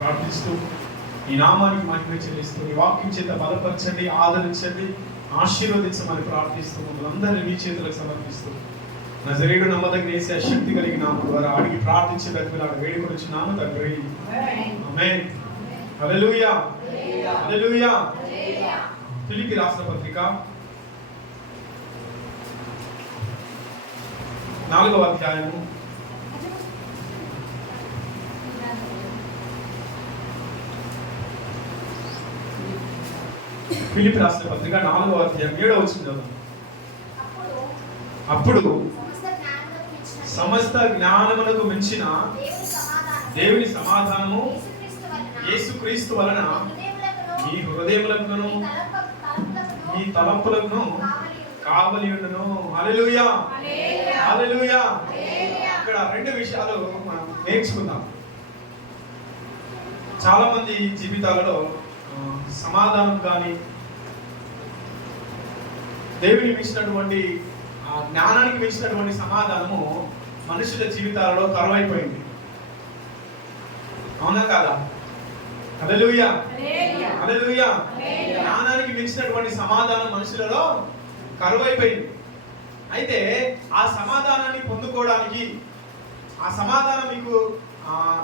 ప్రార్థిస్తూ ఈ నామానికి మహిమ చెల్లిస్తూ ఈ వాక్యం చేత బలపరచండి, ఆదరించండి, ఆశీర్వదించమని ప్రార్థిస్తూ మమ్మల్ని అందరినీ మీ చేతులకు సమర్పిస్తూ నజరేయుడు నమ్మదగిన యేసు శక్తి కలిగిన నామం ద్వారా అడిగి ప్రార్థించే బ్రతిమలాడ వేడుకొనిచున్నాము తండ్రి. ఆమేన్. హల్లెలూయా హల్లెలూయా. ఫిలిప్పీ రాసిన పత్రిక 4వ అధ్యాయము ఫిలిప్పీ రాసిన పత్రిక 4వ అధ్యాయం 7వ వచనం. అప్పుడు సమస్త జ్ఞానమునకు మించిన దేవుని సమాధానము యేసుక్రీస్తు వలన మీ హృదయములకును మీ తలంపులకును కావలి ఉండును. హల్లెలూయా హల్లెలూయా. ఇక్కడ రెండు విషయాలు మనం నేర్చుకుందాం. చాలా మంది జీవితాలలో సమాధానం కానీ దేవుని మించినటువంటి జ్ఞానానికి మించినటువంటి సమాధానము మనుషుల జీవితాలలో కరువైపోయింది. అవునా కాదా? హల్లెలూయా హల్లెలూయా. జ్ఞానానికి మించినటువంటి సమాధానం మనుషులలో కరువైపోయింది. అయితే ఆ సమాధానాన్ని పొందుకోవడానికి, ఆ సమాధానం మీకు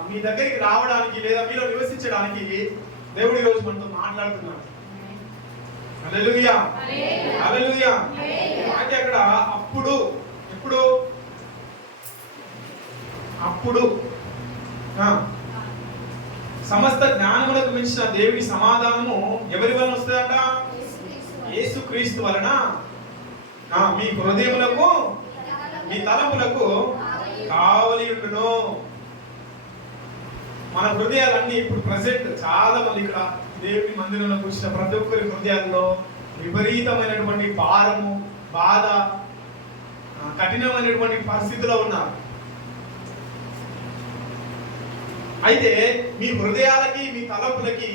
మీ దగ్గరికి రావడానికి లేదా మీలో నివసించడానికి దేవుడు ఈరోజు మనతో మాట్లాడుతున్నాడు. హల్లెలూయా హల్లెలూయా. అంటే అక్కడ అప్పుడు సమస్త జ్ఞానములకు మించిన దేవుని సమాధానము ఎవరి వలన వస్తుందట? యేసుక్రీస్తు వలన మీ హృదయములకు మీ తలంపులకు కావలి ఉండును. మన హృదయాలన్నీ ఇప్పుడు ప్రెసెంట్ చాలా మంది ఇక్కడ దేవుని మందిరంలో కూర్చున్న ప్రతి ఒక్కరి హృదయాల్లో విపరీతమైనటువంటి భారము, బాధ, కఠినమైనటువంటి పరిస్థితిలో ఉన్నారు. అయితే మీ హృదయాలకి మీ తలంపులకి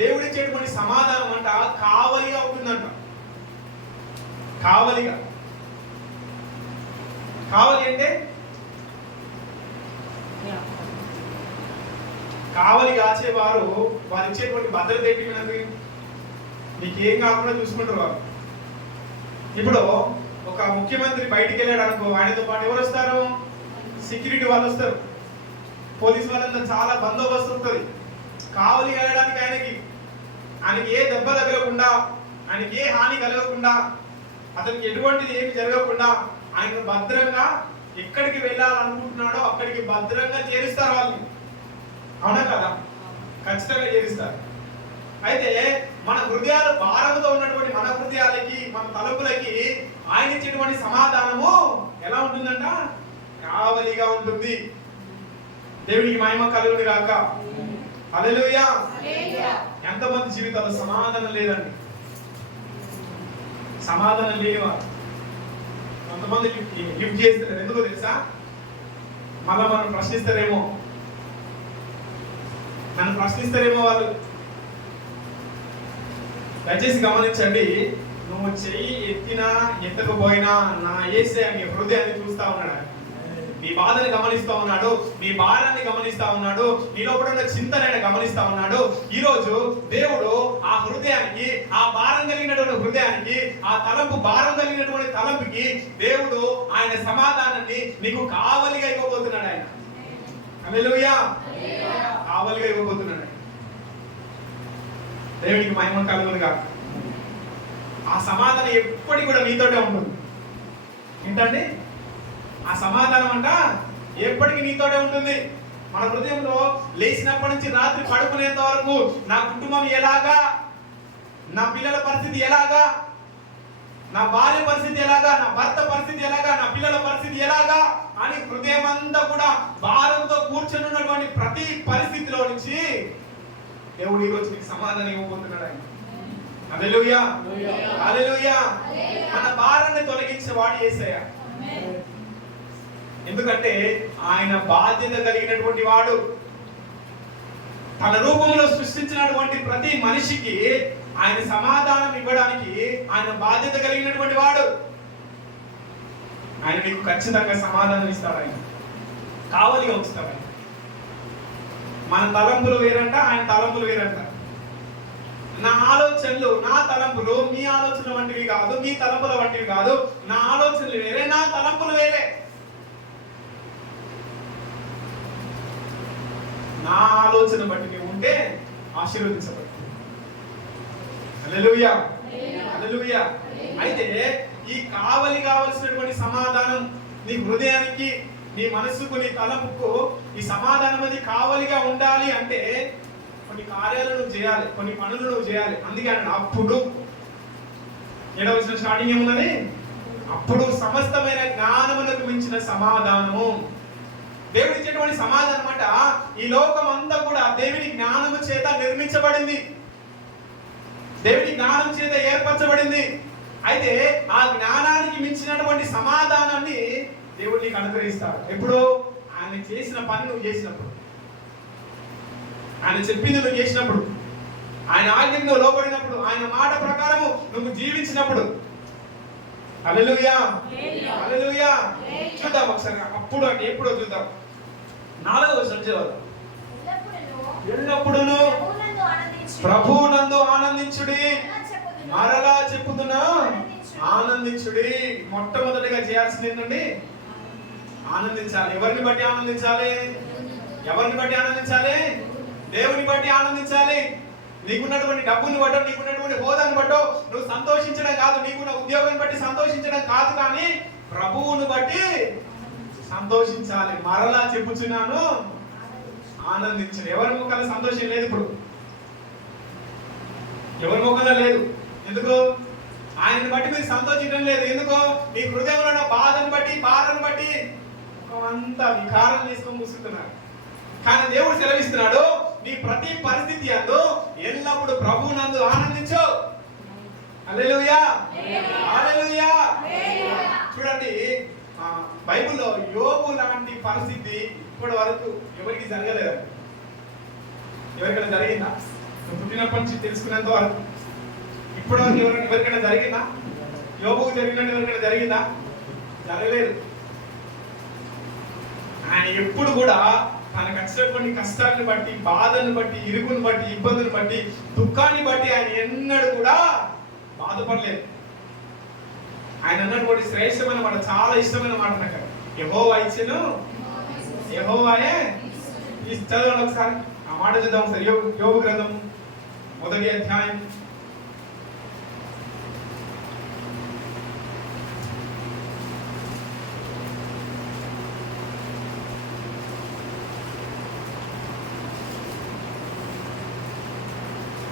దేవుడిచ్చేటువంటి సమాధానం అంట కావలిగా ఉంటుందంట. కావలిగా. కావలి అంటే కావలి కాచేవారు వారు ఇచ్చేటువంటి భద్రత ఏంటి? మనకి నీకేం కాకుండా చూసుకుంటారు వారు. ఇప్పుడు ఒక ముఖ్యమంత్రి బయటికి వెళ్ళాడు అనుకో, ఆయనతో పాటు ఎవరు వస్తారు? సెక్యూరిటీ వాళ్ళు వస్తారు, పోలీసు వాళ్ళంతా చాలా బందోబస్తు ఉంటుంది. కావలి వెళ్ళడానికి ఆయనకి ఏ దెబ్బ తగలకుండా, ఆయనకి ఏ హాని కలగకుండా, అతనికి ఎటువంటిది ఏమి జరగకుండా ఆయన భద్రంగా ఎక్కడికి వెళ్ళాలనుకుంటున్నాడో అక్కడికి భద్రంగా చేరుస్తారు వాళ్ళని. అవునా కదా? ఖచ్చితంగా చేరుస్తారు. అయితే మన హృదయాలు భారముతో ఉన్నటువంటి మన హృదయాలకి, మన తలుపులకి ఆయన ఇచ్చేటువంటి సమాధానము ఎలా ఉంటుందంట? కావలిగా ఉంటుంది. దేవునికి మహిమ కలుగును గాక. హల్లెలూయా. ఎంతమంది జీవితాల్లో సమాధానం లేదండి. సమాధానం లేనివారు కొంతమంది లిఫ్ట్ చేస్తారు. ఎందుకో తెలుసా? మళ్ళా మనం ప్రశ్నిస్తారేమో, నన్ను ప్రశ్నిస్తారేమో వాళ్ళు. దయచేసి గమనించండి, నువ్వు చెయ్యి ఎత్తినా ఎత్తకపోయినా నా యేసయ్య నీ హృదయాన్ని చూస్తా ఉన్నాడు. నీ బాధని గమనిస్తా ఉన్నాడు, నీ భారాన్ని గమనిస్తా ఉన్నాడు, నీ లోపల ఉన్న చింతనైనా గమనిస్తా ఉన్నాడు. ఈ రోజు దేవుడు ఆ హృదయానికి, ఆ భారం కలిగినటువంటి హృదయానికి, ఆ తలంపు భారం కలిగినటువంటి తలంపుకి దేవుడు ఆయన సమాధానాన్ని నీకు కావలిగా ఇవ్వబోతున్నాడు. ఆయన హల్లెలూయా కావలిగా ఇవ్వబోతున్నాడు. దేవునికి మహిమ కలుగును గాక. ఆ సమాధానం ఎప్పటికి కూడా నీతోటే ఉంటుంది. ఏంటండి ఆ సమాధానం అంట? ఎప్పటికీ నీతోటే ఉంటుంది. మన హృదయంలో లేచినప్పటి నుంచి రాత్రి పడుకునేంత వరకు నా కుటుంబం ఎలాగా, నా పిల్లల పరిస్థితి ఎలాగా, నా భార్య పరిస్థితి ఎలాగా, నా భర్త పరిస్థితి ఎలాగా, నా పిల్లల పరిస్థితి ఎలాగా అని హృదయం అంతా కూడా భారంతో కూర్చొని ఉన్నటువంటి ప్రతి పరిస్థితిలో నుంచి దేవుడు ఈరోజు నీకు సమాధానం ఇవ్వబోతున్నాడు. ఆయన హల్లెలూయా హల్లెలూయా. మన భారాన్ని తొలగించేవాడు యేసయ్య. ఎందుకంటే ఆయన బాధ్యత కలిగినటువంటి వాడు. తన రూపంలో సృష్టించినటువంటి ప్రతి మనిషికి ఆయన సమాధానం ఇవ్వడానికి ఆయన బాధ్యత కలిగినటువంటి వాడు. ఆయన నీకు ఖచ్చితంగా సమాధానం ఇస్తాడు. ఆయన కావలిగా ఉంచుతాడు. ఆయన మన తలంపులు వేరంట, ఆయన తలంపులు వేరంట. నా ఆలోచనలు, నా తలంపులు మీ ఆలోచనల వంటివి కాదు, మీ తలంపుల వంటివి కాదు. నా ఆలోచనలు వేరే, నా తలంపులు వేరే. నా ఆలోచన బట్టి నీవు ఉంటే ఆశీర్వదించబడు. హల్లెలూయా, హల్లెలూయా. అయితే ఈ కావలసినటువంటి సమాధానం నీ హృదయానికి, నీ మనస్సుకు, నీ తలంపుకు ఈ సమాధానం అది కావలిగా ఉండాలి అంటే కొన్ని కార్యాలు నువ్వు చేయాలి, కొన్ని పనులు నువ్వు చేయాలి. అందుకే అప్పుడు 7వ వచనం స్టార్టింగ్ ఏమున్నది? అప్పుడు సమస్తమైన జ్ఞానమునకు మించిన సమాధానము. దేవుడు ఇచ్చేటువంటి సమాధానం అంట ఈ లోకం అంతా కూడా దేవుని జ్ఞానము చేత నిర్మించబడింది, దేవుని జ్ఞానం చేత ఏర్పరచబడింది. అయితే ఆ జ్ఞానానికి మించినటువంటి సమాధానాన్ని దేవుడు నీకు అనుగ్రహిస్తాడు. ఎప్పుడు? ఆయన చేసిన పని నువ్వు చేసినప్పుడు, ఆయన చెప్పింది నువ్వు చేసినప్పుడు, ఆయన ఆజ్ఞకు నువ్వు లోబడినప్పుడు, ఆయన మాట ప్రకారము నువ్వు జీవించినప్పుడు. హల్లెలూయా, హల్లెలూయా. చూద్దాం ఒకసారి అప్పుడు అంటే ఎప్పుడో చూద్దాం. 4వ వచనం చదువుదాం. ఎల్లప్పుడూ ప్రభువునందు ఆనందించుడి, మరలా చెప్పుదునా ఆనందించుడి. మొట్టమొదటిగా చేయాల్సింది ఏంటండి? ఆనందించాలి. ఎవరిని బట్టి ఆనందించాలి? ఎవరిని బట్టి ఆనందించాలి? దేవుని బట్టి ఆనందించాలి. నీకున్నటువంటి డబ్బుని బట్టో, నీకున్నటువంటి హోదాని బట్టో నువ్వు సంతోషించడం కాదు, నీకున్న ఉద్యోగాన్ని బట్టి సంతోషించడం కాదు, కానీ ప్రభువును బట్టి సంతోషించాలి. మరలా చెప్పుచున్నాను ఆనందించండి. ఎవరి ముఖాలు సంతోషం లేదు ఇప్పుడు, ఎవరి ముఖంలో లేదు. ఎందుకు? ఆయన్ని బట్టి మీరు సంతోషించడం లేదు. ఎందుకో? మీ హృదయంలో ఉన్న బాధను బట్టి, బాధను బట్టి అంతా వికారం తీసుకొని కూర్చుంటున్నారు. కానీ దేవుడు సెలవిస్తున్నాడు, నీ ప్రతి పరిస్థితి యందు ఎల్లప్పుడు ప్రభువునందు ఆనందించు. హల్లెలూయా, హల్లెలూయా. చూడండి, బైబిల్లో యోబు లాంటి పరిస్థితి ఇప్పటి వరకు ఎవరికి జరగలేదు. ఎవరికైనా జరిగిందా? పుట్టినప్పటి నుంచి తెలుసుకున్నంత వరకు ఇప్పటి వరకు ఎవరికైనా జరిగిందా? యోబుకు జరిగినట్టు ఎవరికైనా జరిగిందా? జరగలేదు. ఆయన ఎప్పుడు కూడా తనకు వచ్చినటువంటి కష్టాన్ని బట్టి, బాధను బట్టి, ఇరుకుని బట్టి, ఇబ్బందులు బట్టి, దుఃఖాన్ని బట్టి ఆయన ఎన్నడూ కూడా బాధపడలేదు. ఆయన అన్నటువంటి శ్రేష్టమైన మాట, చాలా ఇష్టమైన మాట నాకు, యెహోవా ఇచ్చెను యెహోవాయే. చదవండి ఒకసారి ఆ మాట చూద్దాం ఒకసారి. యోబు గ్రంథం 1వ అధ్యాయం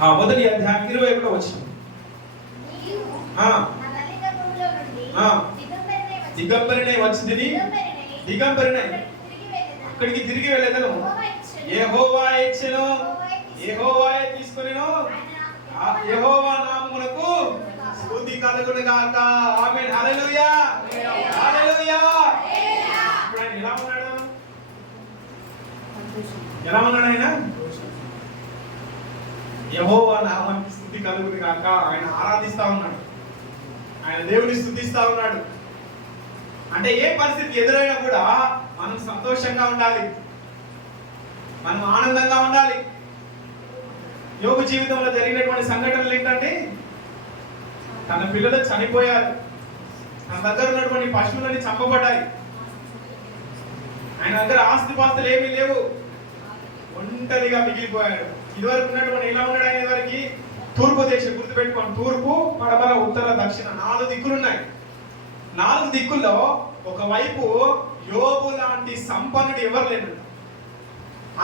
21వ వచనం. దిగంబరినే వచ్చింది, దిగంబరినే అక్కడికి తిరిగి వెళ్ళేదను. యెహోవా ఇచ్చెను, యెహోవాయే తీసుకొనెను, యెహోవా నామమునకు స్తుతి కలుగును గాక. ఆమేన్. హల్లెలూయా, హల్లెలూయా. ఇప్పుడు ఆయన ఎలా ఉన్నాడు? ఎలా ఉన్నాడు ఆయన? యెహోవా నామానికి స్తుతి కలుగును గాక. ఆయన ఆరాధిస్తా ఉన్నాడు, ఆయన దేవుని స్తుతిస్తా ఉన్నాడు. అంటే ఏ పరిస్థితి ఎదురైనా కూడా మనం సంతోషంగా ఉండాలి, మనం ఆనందంగా ఉండాలి. యోబు జీవితంలో జరిగినటువంటి సంఘటనలు ఏంటంటే, తన పిల్లలు చనిపోయారు, తన దగ్గర ఉన్నటువంటి పశువులని చంపబడ్డాయి, ఆయన దగ్గర ఆస్తిపాస్తులు ఏమీ లేవు, ఒంటరిగా మిగిలిపోయాడు. ఇదివరకు ఉన్నటువంటి ఎలా ఉన్నాడు ఆయన? ఇదివరకు తూర్పు దేశం, గుర్తుపెట్టుకోండి, తూర్పు, పడమర, ఉత్తర, దక్షిణ 4 దిక్కులు ఉన్నాయి. 4 దిక్కుల్లో ఒకవైపు యోబు లాంటి సంపన్నుడు ఎవరు లేడు.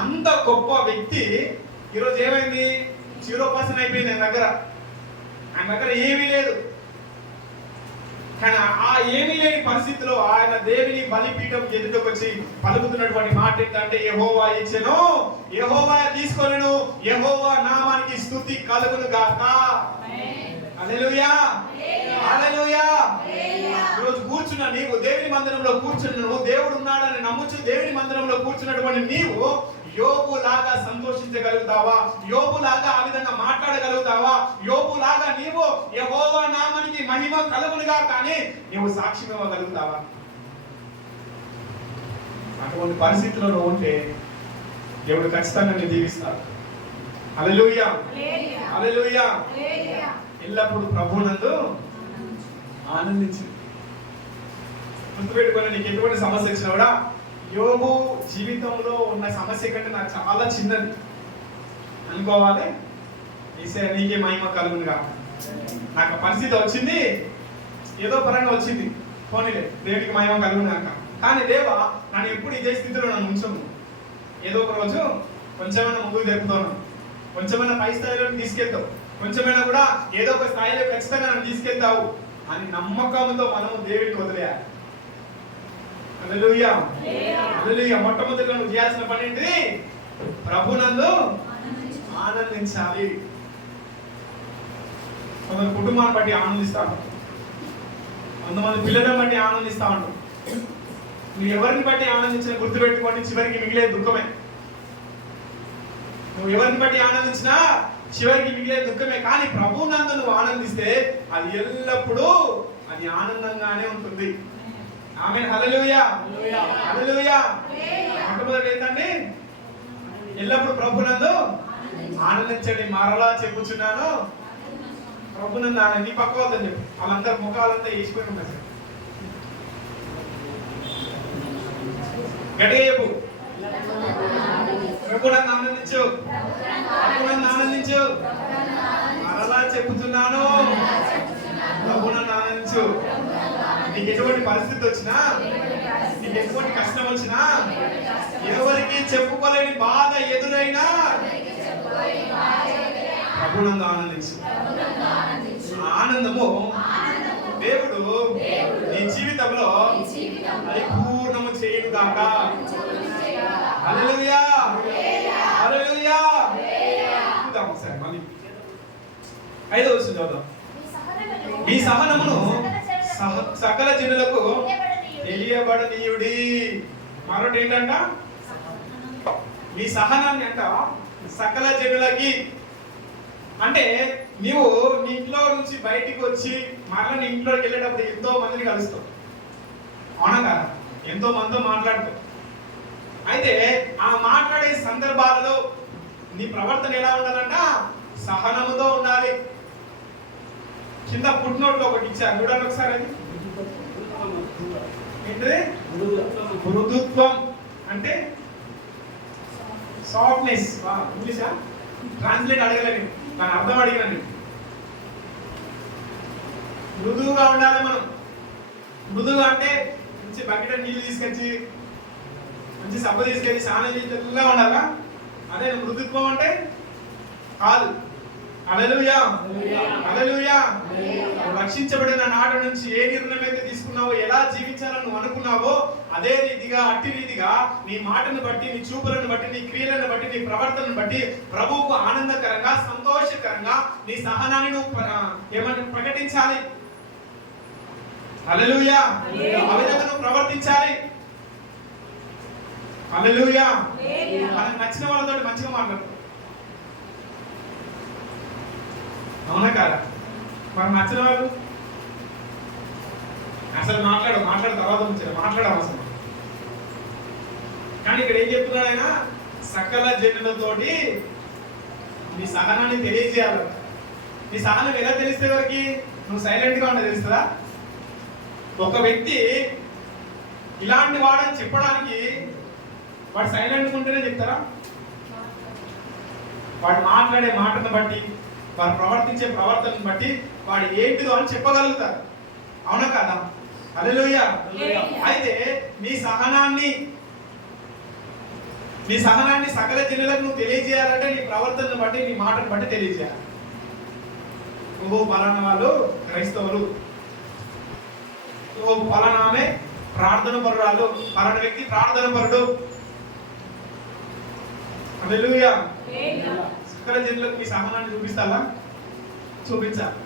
అంత గొప్ప వ్యక్తి ఈరోజు ఏమైంది? 0% అయిపోయింది ఆయన దగ్గర. ఆయన దగ్గర ఏమీ లేదు. కానీ ఆ ఏమీ లేని పరిస్థితిలో ఆయన దేవుని బలిపీఠం ఎదుటకు వచ్చి పలుకుతున్నటువంటి మాట ఏంటంటే, యెహోవా ఇచ్చెను, యెహోవా తీసుకొనెను, యెహోవా నామానికి స్తుతి కలుగును గాక. హల్లెలూయా, హల్లెలూయా. ఈరోజు కూర్చున్న నీవు, దేవుని మందిరంలో కూర్చున్న నువ్వు, దేవుడు ఉన్నాడని నమ్ముచు దేవుని మందిరంలో కూర్చున్నటువంటి నీవు యోబు లాగా సంతోషించగలుగుతావా? యోబు లాగా ఆ విధంగా మాట్లాడగలుగుతావా? యోబు లాగా నీవు యెహోవా నామానికి మహిమ కలుగునుగా కానీ నీవు సాక్ష్యం ఇవ్వగలుగుతావా? అటువంటి పరిస్థితుల్లో ఉంటే దేవుడు ఖచ్చితంగా నేను దీవిస్తాడు. హల్లెలూయా, హల్లెలూయా. ఎల్లప్పుడు ప్రభువునందు ఆనందించు. గుర్తుపెట్టుకొని నీకు ఎటువంటి సమస్య వచ్చినా కూడా యోబు జీవితంలో ఉన్న సమస్య కంటే నాకు చాలా చిన్నది అనుకోవాలి. నీకే మహిమ కలుగునుగా. నాకు పరిస్థితి వచ్చింది, ఏదో పరంగా వచ్చింది, పోనీలే దేవుడికి మహిమ కలుగునుగాక. కానీ దేవా నన్ను ఎప్పుడు ఇదే స్థితిలో నన్ను ఉంచము. ఏదో ఒక రోజు కొంచెమైనా ముందుకు జరుపుతాను, కొంచెమైనా పై స్థాయిలో తీసుకెళ్తావు, కొంచెమైనా కూడా ఏదో ఒక స్థాయిలో ఖచ్చితంగా నన్ను తీసుకెళ్తావు అని నమ్మకంతో మనము దేవుడికి వదిలేయాలి. హల్లెలూయా, హల్లెలూయా. మొట్టమొదటిగా నువ్వు చేయాల్సిన పని ఏంటి? ప్రభునందు ఆనందించాలి. కొందరు కుటుంబాన్ని బట్టి ఆనందిస్తాడు, కొంతమంది పిల్లలను బట్టి ఆనందిస్తా ఉంటాం. నువ్వు ఎవరిని బట్టి ఆనందించినా గుర్తుపెట్టుకోండి, చివరికి మిగిలే దుఃఖమే. నువ్వు ఎవరిని బట్టి ఆనందించినా చివరికి మిగిలే దుఃఖమే. కానీ ప్రభువు నందు నువ్వు ఆనందిస్తే అది ఎల్లప్పుడూ అది ఆనందంగానే ఉంటుంది. ఆమేన్, హల్లెలూయా, హల్లెలూయా. మొట్టమొదటి ఏంటండి? ఎల్లప్పుడు ప్రభు నందు ఆనందించండి. మరలా చెప్పుచున్నాను, ప్రభు నందు ఆనంది. నీ పక్క వాళ్ళని చెప్పు, వాళ్ళందరి ముఖాలంతా వేసిపోయి ఉంటారు సార్. గట్టిగా చెప్పు, ప్రభు నందు ఆనందించు, ప్రభు నందు ఆనందించు. మరలా చెప్పుతున్నాను, ప్రభు నందు ఆనందించు. నీకు ఎటువంటి పరిస్థితి వచ్చినా, నీకు ఎటువంటి కష్టం వచ్చినా, ఎవరికి చెప్పుకోలేని బాధ ఎదురైనా ప్రభునందు ఆనందించు. ఆనందము దేవుడు నీ జీవితంలో పరిపూర్ణము చేయుగాక. హల్లెలూయా, హల్లెలూయా. చూద్దాం ఒకసారి మళ్ళీ 5వ వచనం చదువుదాం. మీ సహనమును సకల జనులకు తెలియబడనీయుడి. మరొకటి ఏంటంట? మీ సహనాన్ని అంట సకల జనులకి. అంటే నీవు నీ ఇంట్లో నుంచి బయటికి వచ్చి మరలా నీ ఇంట్లోకి వెళ్ళేటప్పుడు ఎంతో మందిని కలుస్తావు, అవునా కదా? ఎంతో మందితో మాట్లాడుతావు. అయితే ఆ మాట్లాడే సందర్భాలలో నీ ప్రవర్తన ఎలా ఉండాలంట? సహనముతో ఉండాలి. కింద పుట్టినోట్లో ఒకటి ఇచ్చారు, చూడండి ఒకసారి. అది ఏంటిది? మృదుత్వం అంటే సాఫ్ట్నెస్. ఇంగ్లీషా? ట్రాన్స్లేట్ అడగలేను, దాని అర్థం అడిగినండి. మృదువుగా ఉండాలి మనం. మృదువుగా అంటే మంచి బకెట్ నీళ్ళు తీసుకొచ్చి మంచి సబ్బు తీసుకెళ్ళి స్నానం చేసి తెల్లగా ఉండాలా? అదే మృదుత్వం అంటే కాదు. హల్లెలూయా, హల్లెలూయా. రక్షించబడిన నాటి నుంచి ఏ నిర్ణయం అయితే తీసుకున్నావో, ఎలా జీవించాలని నువ్వు అనుకున్నావో అదే రీతిగా, అట్టి రీతిగా నీ మాటను బట్టి, నీ చూపులను బట్టి, నీ క్రియలను బట్టి, నీ ప్రవర్తనను బట్టి ప్రభువుకు ఆనందకరంగా, సంతోషకరంగా నీ సహనాన్ని నువ్వు ఏమని ప్రకటించాలి. హల్లెలూయా. ఆ విధంగా నువ్వు ప్రవర్తించాలి. హల్లెలూయా. మనకు నచ్చిన వాళ్ళతో మంచిగా మాట్లాడు, అవునా కాదా? మనకు నచ్చిన వాళ్ళు అసలు మాట్లాడు తర్వాత మాట్లాడాలి అసలు. కానీ ఇక్కడ ఏం చెప్తున్నాడు ఆయన? సకల జనులతోటి నీ సహనాన్ని తెలియజేయాలి. నీ సహనం ఎలా తెలిస్తే వరకు? నువ్వు సైలెంట్ గా ఉంటే తెలుస్తుందా? ఒక వ్యక్తి ఇలాంటి వాడని చెప్పడానికి వాడు సైలెంట్ ఉంటేనే చెప్తారా? వాడు మాట్లాడే మాటను బట్టి, వాడు ప్రవర్తించే ప్రవర్తనను బట్టి వాడు ఏంటిదో అని చెప్పగలుగుతారు, అవునా కదా? హల్లెలూయా. అయితే నీ సహనాన్ని సకల జనులకు నువ్వు తెలియజేయాలంటే నీ ప్రవర్తనను బట్టి, నీ మాటను బట్టి తెలియజేయాలి. నువ్వు పలానా వాళ్ళు క్రైస్తవులు, నువ్వు పలానా ఆమె ప్రార్థన పరురాలు, పలానా వ్యక్తి ప్రార్థన పరుడు. హల్లెలూయా. సకల జనులకు మీ సహనాన్ని చూపిస్తాలా? చూపించాలి.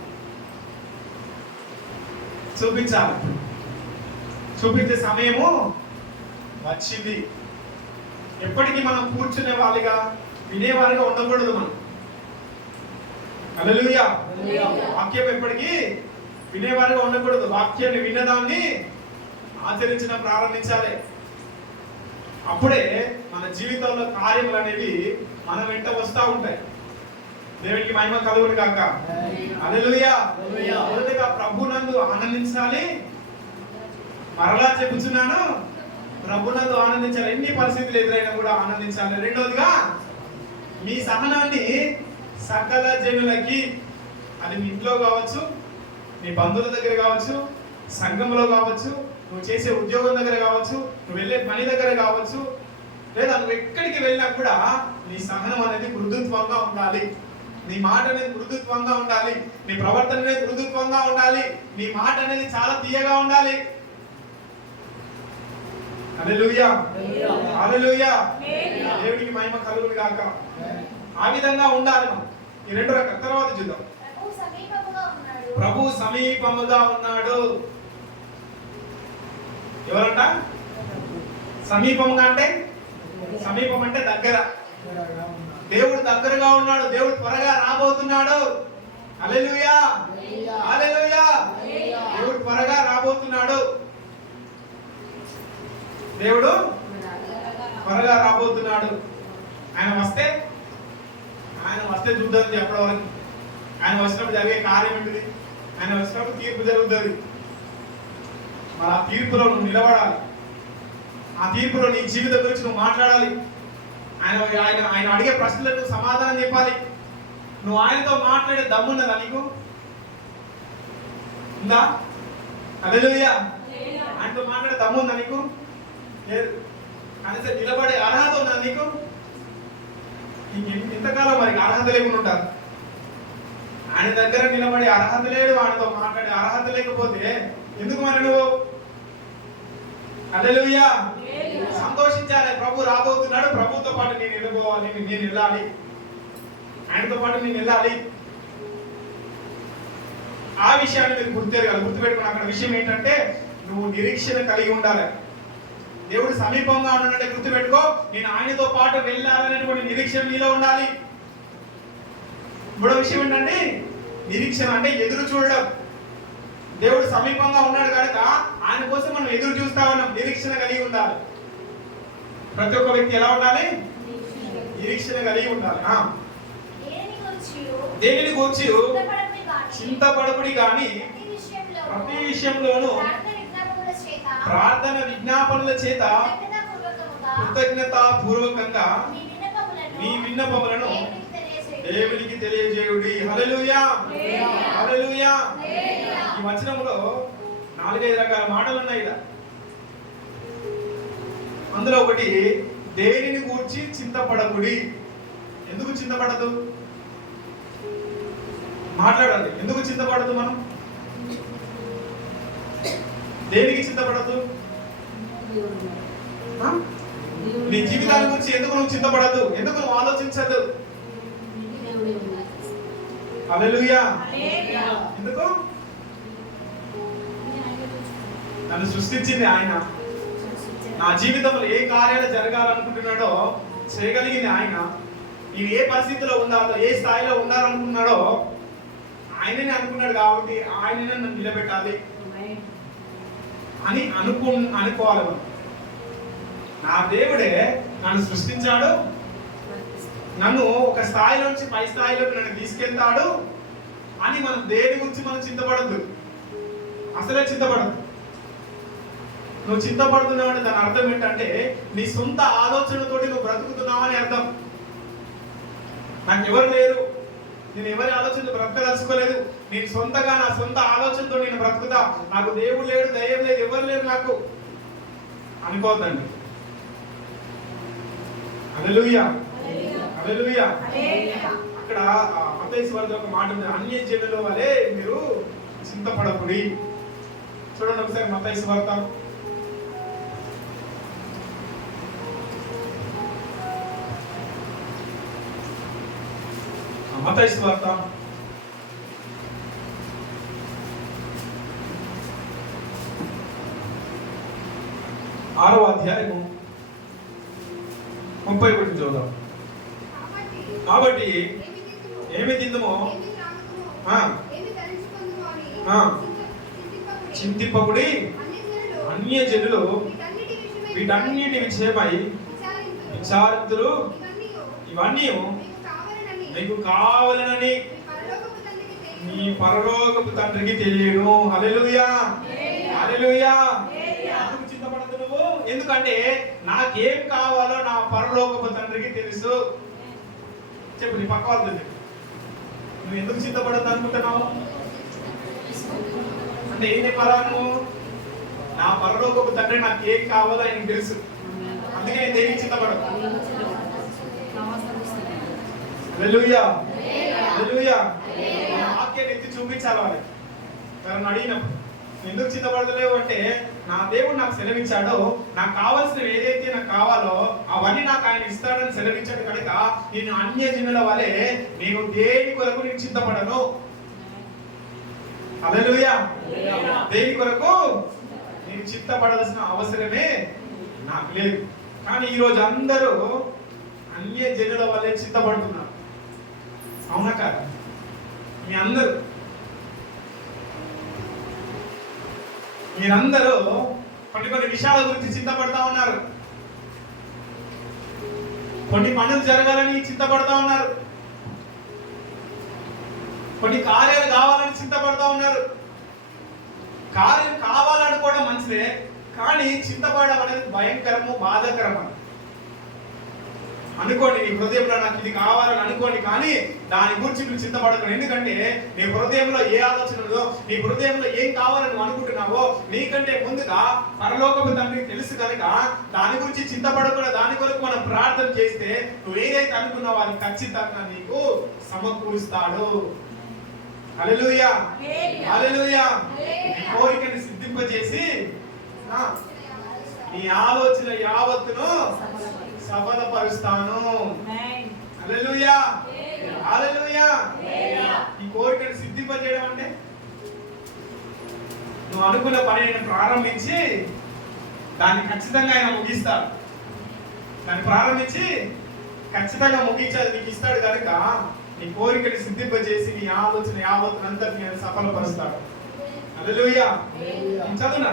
చూపించే సమయము వచ్చింది. ఎప్పటికీ మనం కూర్చునే వాళ్ళుగా, వినేవారిగా ఉండకూడదు మనం. హల్లెలూయా. వాక్యం ఎప్పటికీ వినేవారిగా ఉండకూడదు. వాక్యాన్ని విన్నదాన్ని ఆచరించడం ప్రారంభించాలి. అప్పుడే మన జీవితంలో కార్యములు అనేవి మన వెంట వస్తూ ఉంటాయి. దేవునికి మహిమ కలుగును గాక. హల్లెలూయా. మొదటగా ప్రభునందు ఆనందించాలి. మరలా చెప్పుచున్నాను, ప్రభునందు ఆనందించాలి. ఎన్ని పరిస్థితులు ఎదురైనా కూడా ఆనందించాలి. రెండోదిగా మీ సహనాన్ని సకల జనులకి, అది మీ ఇంట్లో కావచ్చు, మీ బంధువుల దగ్గర కావచ్చు, సంఘంలో కావచ్చు, నువ్వు చేసే ఉద్యోగం దగ్గర కావచ్చు, నువ్వు వెళ్ళే పని దగ్గర కావచ్చు, లేదా నువ్వు ఎక్కడికి వెళ్ళినా కూడా నీ సహనం అనేది మృదుత్వంగా ఉండాలి. నీ మాట అనేది మృదుత్వంగా ఉండాలి. నీ ప్రవర్తన అనేది మృదుత్వంగా ఉండాలి. నీ మాట అనేది చాలా తీయగా ఉండాలి. హల్లెలూయా. హల్లెలూయా. దేవునికి మహిమ కలుగును గాక. ఆ విధంగా ఉండాలి మనం. ఈ రెండు రకాల తర్వాత చూద్దాం. ప్రభు సమీపముగా ఉన్నాడు. ఎవరంట? సమీపంగా అంటే, సమీపం అంటే దగ్గర. దేవుడు దగ్గరగా ఉన్నాడు. దేవుడు త్వరగా రాబోతున్నాడు. హల్లెలూయా. హల్లెలూయా. దేవుడు త్వరగా రాబోతున్నాడు. దేవుడు త్వరగా రాబోతున్నాడు. ఆయన వస్తే చూద్దాం ఎప్పటి వరకు. ఆయన వచ్చినప్పుడు జరిగే కార్యం ఏంటిది? ఆయన వచ్చినప్పుడు తీర్పు జరుగుతుంది. మరి ఆ తీర్పులో నువ్వు నిలబడాలి. ఆ తీర్పులో నీ జీవితం గురించి నువ్వు మాట్లాడాలి. ఆయన అడిగే ప్రశ్నలకు సమాధానం చెప్పాలి. నువ్వు ఆయనతో మాట్లాడే దమ్మున్నదా నీకు? ఉందా? హల్లెలూయా. ఆయనతో మాట్లాడే దమ్ము ఉందా నీకు? లేదు. కనీసం నిలబడే అర్హత ఉందా నీకు? ఇంతకాలం మరి అర్హత లేకుండా ఉంటారు. ఆయన దగ్గర నిలబడే అర్హత లేదు, ఆయనతో మాట్లాడే అర్హత లేకపోతే ఎందుకు మరి నువ్వు? హల్లెలూయా. సంతోషించాలి. ప్రభు రాబోతున్నాడు. ప్రభుతో పాటు నేను వెళ్ళిపోవాలి, నేను వెళ్ళాలి, ఆయనతో పాటు నేను వెళ్ళాలి. ఆ విషయాన్ని మీరు గుర్తుపెట్టుకుని అక్కడ విషయం ఏంటంటే, నువ్వు నిరీక్షణ కలిగి ఉండాలి. దేవుడు సమీపంగా ఉన్నాడంటే గుర్తుపెట్టుకో, నేను ఆయనతో పాటు వెళ్ళాలనేటువంటి నిరీక్షణ నీలో ఉండాలి. మూడో విషయం ఏంటంటే, నిరీక్షణ అంటే ఎదురు చూడడం. దేవుడు సమీపంగా ఉన్నాడు కనుక ఆయన కోసం మనం ఎదురు చూస్తా ఉన్నాం. నిరీక్షణ కలిగి ఉండాలి. ప్రతి ఒక్క వ్యక్తి ఎలా ఉండాలి? నిరీక్షణ కలిగి ఉండాలి. దేనిని గురించి చింతపడకుడి గాని ప్రతి విషయంలోనూ ప్రార్థన విజ్ఞాపనల చేత కృతజ్ఞతాపూర్వకంగా మీ విన్నపములను దేవునికి తెలియజేయుడి. హల్లెలూయా. హల్లెలూయా. ఈ వచనంలో 4-5 రకాల మాటలు ఉన్నాయి. అందులో ఒకటి, దేనిని గూర్చి చింతపడకుడి. ఎందుకు చింతపడదు? మాట్లాడాలి. ఎందుకు చింతపడదు? మనం దేనికి చింతపడదు? నీ జీవితాల గురించి ఎందుకు నువ్వు చింతపడదు? ఎందుకు నువ్వు ఆలోచించదు? హల్లెలూయా. ఎందుకు? నన్ను సృష్టించింది ఆయన. నా జీవితంలో ఏ కార్యాలు జరగాలనుకుంటున్నాడో చేయగలిగింది ఆయన. నేను ఏ పరిస్థితిలో ఉండాలో, ఏ స్థాయిలో ఉండాలనుకున్నాడో ఆయననే అనుకున్నాడు. కాబట్టి ఆయననే నన్ను నిలబెట్టాలి అని అనుకోవాలి మనం. నా దేవుడే నన్ను సృష్టించాడు, నన్ను ఒక స్థాయి నుంచి పై స్థాయిలోకి నన్ను తీసుకెళ్తాడు అని మనం దేని గురించి మనం చింతపడద్దు. అసలే చింతపడద్దు. నువ్వు చింతపడుతున్నావు అంటే దాని అర్థం ఏంటంటే, నీ సొంత ఆలోచనతోటి నువ్వు బ్రతుకుతున్నావు అని అర్థం. నాకు ఎవరు లేరు, నేను ఎవరి ఆలోచనతో బ్రతకదలుచుకోలేదు, నేను సొంతగా నా సొంత ఆలోచనతో నేను బ్రతుకుతా, నాకు దేవుడు లేడు, దయ్యం లేదు, ఎవరు లేరు నాకు అనుకోవద్దండి. హల్లెలూయా. హల్లెలూయా. అక్కడ మత్తయి సువార్తలో ఒక మాట ఉంది, అన్యజనుల వలె మీరు చింతపడకుడి. చూడండి ఒకసారి మత్తయి సువార్త 6వ అధ్యాయము 31 చూద్దాం. కాబట్టి ఏమి తిందుమో చింతింపకుడి, అన్యజనులు వీటన్నిటి విషయమై విచారింతురు. ఇవన్నీ మీకు కావాలనని మీ పరలోకపు తండ్రికి తెలియను. హల్లెలూయా, హల్లెలూయా. ఎందుకు చింతపడదు నువ్వు? ఎందుకంటే నాకేం కావాలో నా పరలోకపు తండ్రికి తెలుసు. చెప్పు, నీ పక్క వాళ్ళతో చెప్పు. నువ్వు ఎందుకు చింతపడద్దు అనుకుంటున్నావు? అంటే ఏం చెప్పాలా నువ్వు? నా పరలోకపు తండ్రి నాకు ఏం కావాలో ఆయనకు తెలుసు, అందుకే నేను దేనికి చింతపడదు. హల్లెలూయా, హల్లెలూయా. వాక్యాన్ని ఎత్తి చూపించాలి వాళ్ళకి. తనను అడిగినప్పుడు ఎందుకు చింతపడలేవు అంటే, నా దేవుడు నాకు సెలవిచ్చాడో, నాకు కావాల్సినవి ఏదైతే నాకు కావాలో అవన్నీ నాకు ఆయన ఇస్తాడని సెలవిచ్చాడు కనుక నేను అన్యజనుల వలె నేను దేని కొరకు నేను చింతపడను. హల్లెలూయా. దేని కొరకు నేను చింతపడాల్సిన అవసరమే నాకు లేదు. కానీ ఈరోజు అందరూ అన్యజనుల వలె చింతపడుతున్నారు. అవునా కాదా? మీరందరూ కొన్ని విషయాల గురించి చింతపడతా ఉన్నారు. కొన్ని పనులు జరగాలని చింతపడతా ఉన్నారు. కొన్ని కార్యాలు కావాలని చింతపడతా ఉన్నారు. కార్యం కావాలనుకోవడం మంచిదే, కానీ చింతపడడం అనేది భయంకరము, బాధాకరము. అనుకోండి, నీ హృదయంలో నాకు ఇది కావాలని అనుకోండి, కానీ దాని గురించి నువ్వు చింతపడకూడదు. ఎందుకంటే నీ హృదయంలో ఏ ఆలోచన ఉందో, నీ హృదయంలో ఏం కావాలని నువ్వు అనుకుంటున్నావో నీకంటే ముందుగా పరలోకపు తండ్రికి తెలుసు కనుక దాని గురించి చింతపడకుండా దాని కొరకు మనం ప్రార్థన చేస్తే నువ్వు ఏదైతే అనుకున్నావో అది ఖచ్చితంగా నీకు సమకూరుస్తాడు. హల్లెలూయా, హల్లెలూయా. నీ కోరికని సిద్ధింపజేసి నీ ఆలోచన యావత్తును సఫలపరుస్తాను. హల్లెలూయా, హల్లెలూయా. ఈ కోరికను సిద్ధింపజేయడం అంటే నువ్వు అనుకున్న పనిని ప్రారంభించి దాన్ని ఖచ్చితంగా ఆయన ముగిస్తాడు. దాన్ని ప్రారంభించి ఖచ్చితంగా ముగించేది నీకు ఇస్తాడు కనుక నీ కోరికని సిద్ధింపజేసి నీ ఆలోచన యావత్తునంతటిని ఆయన సఫలపరుస్తాడు. హల్లెలూయా. చదువునా,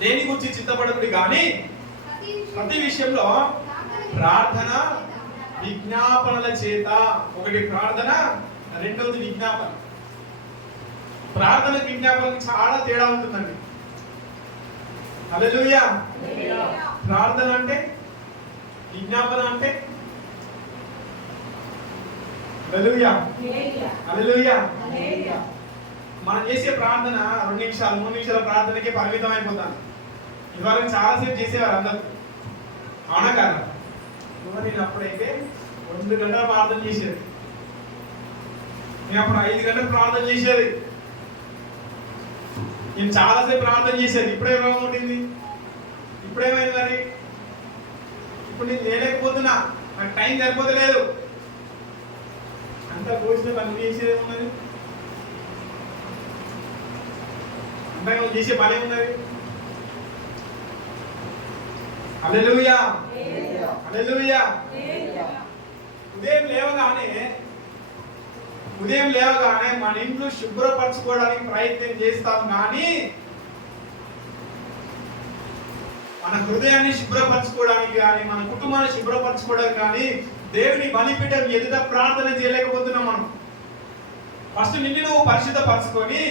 దేని గురించి చింతపడకుడి కానీ ప్రతి విషయంలో ప్రార్థన విజ్ఞాపనల చేత. ఒకటి ప్రార్థన, రెండవది విజ్ఞాపన. ప్రార్థన విజ్ఞాపనకి చాలా తేడా ఉంటుందండి. హల్లెలూయా. ప్రార్థన అంటే, విజ్ఞాపన అంటే. హల్లెలూయా, హల్లెలూయా. మనం చేసే ప్రార్థన 2 నిమిషాలు 3 నిమిషాల ప్రార్థనకే పరిమితం అయిపోతాను. ఇవాళ చాలాసేపు చేసేవారు అందరూ. అవునా కాదా? నేను అప్పుడైతే 2 గంటలు ప్రార్థన చేసేది. నేను అప్పుడు 5 గంటలు ప్రార్థన చేసేది. నేను చాలాసేపు ప్రార్థన చేసేది. ఇప్పుడే రోగం ఉంటుంది. ఇప్పుడేమైంది మరి? ఇప్పుడు నేను చేయలేకపోతున్నా, నాకు టైం సరిపోతలేదు. అంతా కోసిన పని చేసేది ఉన్నది, అంతా చేసే పని ఉన్నది. హల్లెలూయా, హల్లెలూయా. ఉదయం లేవగానే మన ఇంట్లో శుభ్రపరచుకోవడానికి ప్రయత్నం చేస్తాం, కానీ మన హృదయాన్ని శుభ్రపరచుకోవడానికి కానీ మన కుటుంబాన్ని శుభ్రపరచుకోవడానికి కానీ దేవుని బలిపీఠం ఎదుట ప్రార్థన చేయలేకపోతున్నాం. మనం ఫస్ట్ నిన్ను నువ్వు పరిశుద్ధపరచుకొని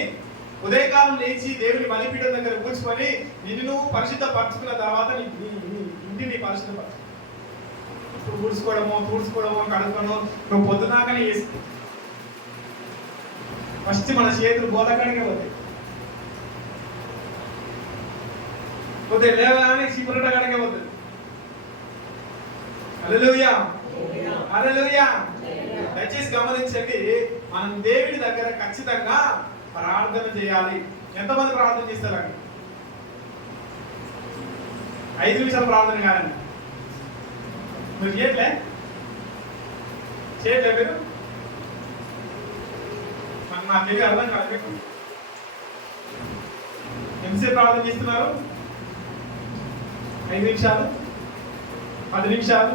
ఉదయకాలం లేచి దేవుని బలిపీఠం దగ్గర కూర్చుకొని నిన్ను నువ్వు పరిశుద్ధపరచుకున్న తర్వాత ఇంటిని పరిశుద్ధపరచు. ఇప్పుడు తుడుచుకోవడమో కడుక్కోవడమో నువ్వు పొద్దునాకనే చేసి ఫస్ట్ మన చేతులు బోధకానికే పోతాయి, లేవగానే చీపురట కాడికే పోతుంది. హల్లెలూయా, హల్లెలూయా. దయచేసి గమనించండి, మనం దేవుడి దగ్గర ఖచ్చితంగా ప్రార్థన చేయాలి. ఎంతమంది ప్రార్థన చేస్తారండి? 5 నిమిషాల ప్రార్థన కాదండి. మీరు చేయట్లే మీరు? నాకు తెలియదు, అర్థం కాదు మీకు. ఎంతసేపు ప్రార్థన చేస్తున్నారు? 5 నిమిషాలు, 10 నిమిషాలు,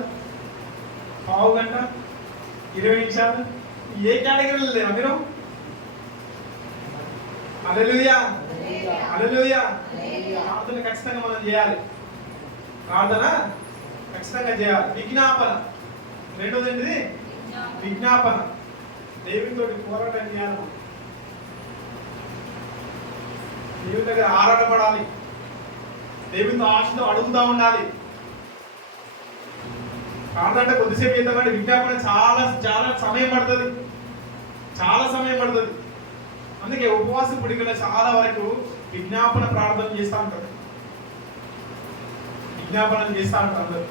పావు గంట, 20 నిమిషాలు. ఏ కేటగిరీలో లేవా మీరు? హల్లెలూయా, హల్లెలూయా. ప్రార్థన ఖచ్చితంగా మనం చేయాలి. ప్రార్థన ఖచ్చితంగా చేయాలి. విజ్ఞాపన రెండోది ఏంటిది? విజ్ఞాపన. దేవునితో పోరాటం చేయాలి, దేవుని దగ్గర ఆరాటపడాలి, దేవునితో ఆశతో అడుగుతూ ఉండాలి. ప్రార్థన అంటే కొద్దిసేపు చేద్దామంటే విజ్ఞాపన చాలా చాలా సమయం పడుతుంది, చాలా సమయం పడుతుంది. అందుకే ఉపవాసం పుడికలో చాలా వరకు విజ్ఞాపన ప్రార్థన చేస్తూ ఉంటారు, విజ్ఞాపనం చేస్తూ ఉంటారు అందరూ.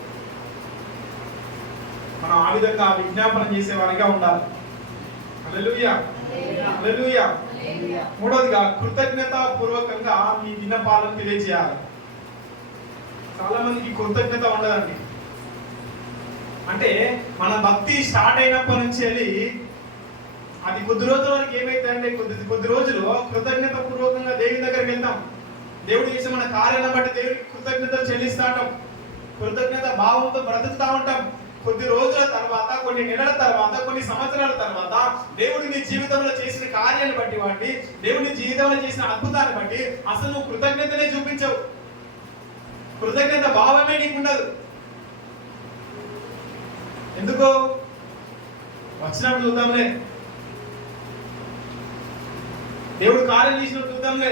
మనం ఆ విధంగా విజ్ఞాపన చేసే వారిగా ఉండాలి. హల్లెలూయా, హల్లెలూయా. మూడవదిగా కృతజ్ఞత పూర్వకంగా మీ విన్నపాలను తెలియజేయాలి. చాలా మందికి కృతజ్ఞత ఉండదండి. అంటే మన భక్తి స్టార్ట్ అయినప్పటి నుంచి వెళ్ళి అది కొద్ది రోజుల వరకు ఏమైతే అంటే కొద్ది రోజులు కృతజ్ఞత పూర్వకంగా దేవుని దగ్గరికి వెళ్తాం. దేవుడు చేసే మన కార్యాలను బట్టి దేవుడికి కృతజ్ఞతలు చెల్లిస్తూ ఉంటాం, కృతజ్ఞత భావంతో బ్రతుకుతూ ఉంటాం. కొద్ది రోజుల తర్వాత, కొన్ని నెలల తర్వాత, కొన్ని సంవత్సరాల తర్వాత దేవుడి నీ జీవితంలో చేసిన కార్యాన్ని బట్టి వాటి దేవుడి జీవితంలో చేసిన అద్భుతాన్ని బట్టి అసలు నువ్వు కృతజ్ఞతనే చూపించవు, కృతజ్ఞత భావమే నీకు ఉండదు. ఎందుకో వచ్చినప్పుడు చూద్దాంలే, దేవుడు కార్యం చేసినప్పుడు చూద్దాంలే.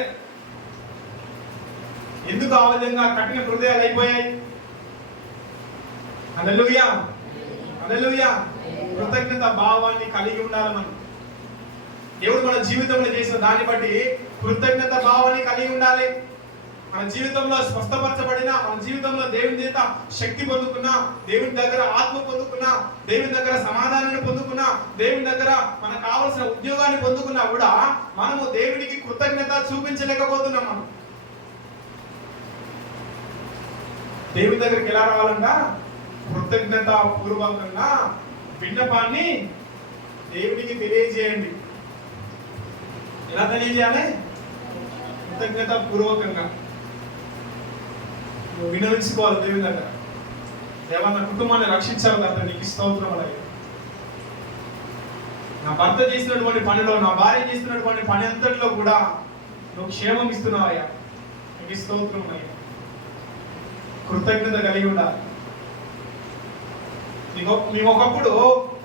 ఎందుకు ఆ విధంగా కఠిన హృదయాలు అయిపోయాయి? హల్లెలూయా, హల్లెలూయా. కృతజ్ఞత భావాన్ని కలిగి ఉండాలి మనం. దేవుడు మన జీవితంలో చేసిన దాన్ని బట్టి కృతజ్ఞత భావాన్ని కలిగి ఉండాలి. మన జీవితంలో స్వస్థపరచబడిన, మన జీవితంలో దేవుని చేత శక్తి పొందుకున్నా, దేవుని దగ్గర ఆత్మ పొందుకున్నా, దేవుని దగ్గర సమాధానాన్ని పొందుకున్నా, దేవుని దగ్గర మనకు కావలసిన ఉద్యోగాన్ని పొందుకున్నా కూడా మనము దేవునికి కృతజ్ఞత చూపించలేకపోతున్నాం. మనం దేవుని దగ్గరికి ఎలా రావాలంట? కృతజ్ఞత పూర్వకంగా విన్నపాన్ని దేవునికి తెలియజేయండి. ఎలా తెలియజేయాలి? కృతజ్ఞత పూర్వకంగా వినవించుకోవాలి దేవుని దగ్గర. దేవా, నా కుటుంబాన్ని రక్షించాలి తండ్రి, నీకు స్తోత్రం అలాగే. నా భర్త చేసినటువంటి పనిలో, నా భార్య చేస్తున్నటువంటి పని అంతట్లో కూడా నువ్వు క్షేమం ఇస్తున్నావయ్యా, నీకు స్తోత్రం అయ్యా. కృతజ్ఞత కలిగి ఉండాలి. మేము ఒకప్పుడు